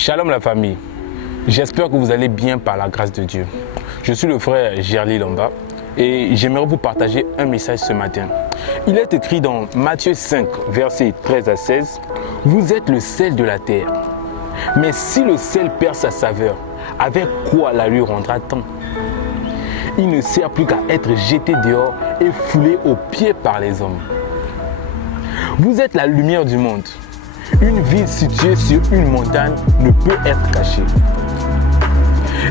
Shalom la famille, j'espère que vous allez bien par la grâce de Dieu. Je suis le frère Gerly Lomba et j'aimerais vous partager un message ce matin. Il est écrit dans Matthieu 5, versets 13 à 16, « Vous êtes le sel de la terre. Mais si le sel perd sa saveur, avec quoi la lui rendra-t-on? Il ne sert plus qu'à être jeté dehors et foulé aux pieds par les hommes. Vous êtes la lumière du monde. Une ville située sur une montagne ne peut être cachée.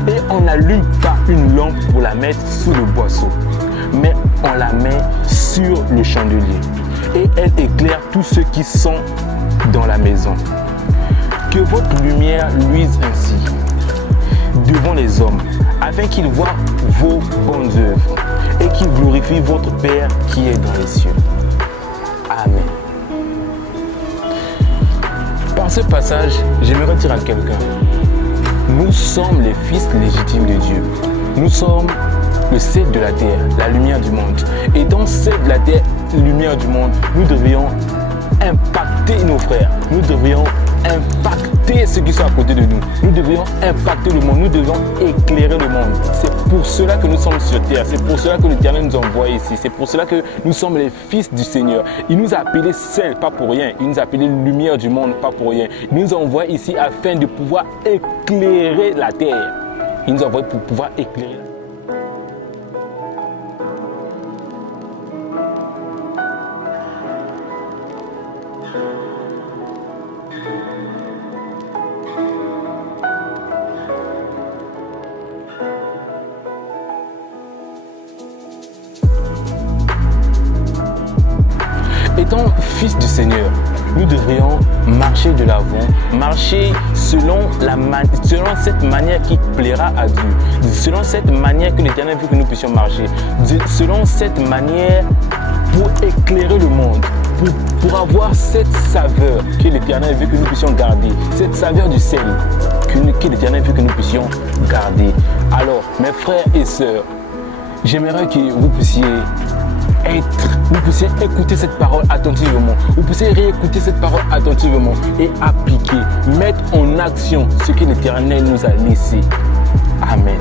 Et on n'allume pas une lampe pour la mettre sous le boisseau, mais on la met sur le chandelier. Et elle éclaire tous ceux qui sont dans la maison. Que votre lumière luise ainsi devant les hommes, afin qu'ils voient vos bonnes œuvres et qu'ils glorifient votre Père qui est dans les cieux. Amen. Par ce passage, j'aimerais dire à quelqu'un, nous sommes les fils légitimes de Dieu. Nous sommes le sel de la terre, la lumière du monde. Et dans sel de la terre, lumière du monde, nous devrions impacter nos frères. Nous devrions impacter ceux qui sont à côté de nous. Nous devrions impacter le monde. Nous devons éclairer le monde. C'est pour cela que nous sommes sur terre. C'est pour cela que l'Éternel nous envoie ici. C'est pour cela que nous sommes les fils du Seigneur. Il nous a appelés sel, pas pour rien. Il nous a appelés lumière du monde, pas pour rien. Il nous envoie ici afin de pouvoir éclairer la terre. Il nous envoie pour pouvoir éclairer la terre. Étant fils du Seigneur, nous devrions marcher de l'avant, marcher selon cette manière qui plaira à Dieu, selon cette manière que l'Éternel veut que nous puissions marcher, selon cette manière pour éclairer le monde, pour avoir cette saveur que l'Éternel veut que nous puissions garder, cette saveur du sel que l'Éternel veut que nous puissions garder. Alors, mes frères et sœurs, j'aimerais que vous puissiez écouter cette parole attentivement, vous puissiez réécouter cette parole attentivement et appliquer, mettre en action ce que l'Éternel nous a laissé. Amen.